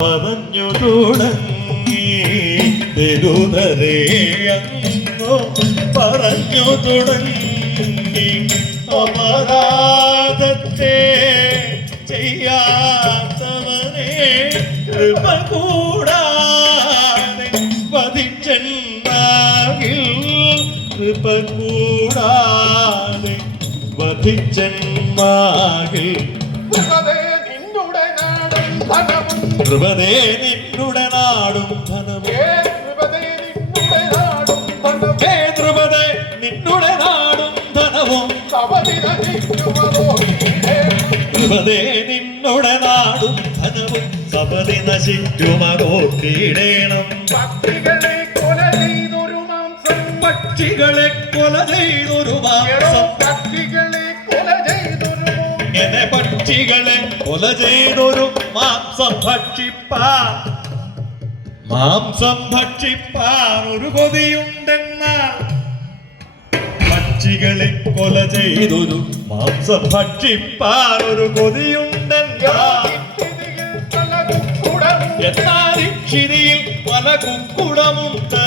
പറഞ്ഞു തുടങ്ങി. തെരുതരേയങ്ങോ പറഞ്ഞു തുടങ്ങി. അപരാധത്തെ ചെയ്യാത്തവനെ കൃപ കൂടാതെ വധിച്ചെന്നാകിൽ കൃപ കൂടാതെ വധിച്ചെന്നാകിൽ കൃപതേ നിന്നുടെ നാടും ധനവും. കൃപതേ നിന്നുടെ നാടും ധനവും. കൃപതേ നിന്നുടെ നാടും ധനവും. സപതി നശിക്കുമകോട്ടിടേണം പക്ഷികളെ കൊല ചെയ്തൊരു മാംസം. പക്ഷികളെ കൊല ചെയ്തൊരു മാംസം. പക്ഷികളെ കൊല ചെയ്തൊരു ഇങ്ങനെ പക്ഷികളെ കൊല ചെയ്തൊരു മാംസം ഭക്ഷിപ്പാൻ മാംസം ഭക്ഷിപ്പാൻ ഒരു കൊതിയുണ്ടെന്നാൽ പക്ഷികളെ കൊല ചെയ്തൊരു മാംസം ഭക്ഷിപ്പാൻ ഒരു കൊതിയുണ്ടെന്നാൽ എന്നാൽ ഇച്ചിരിയിൽ പല കുക്കുടമുണ്ട്.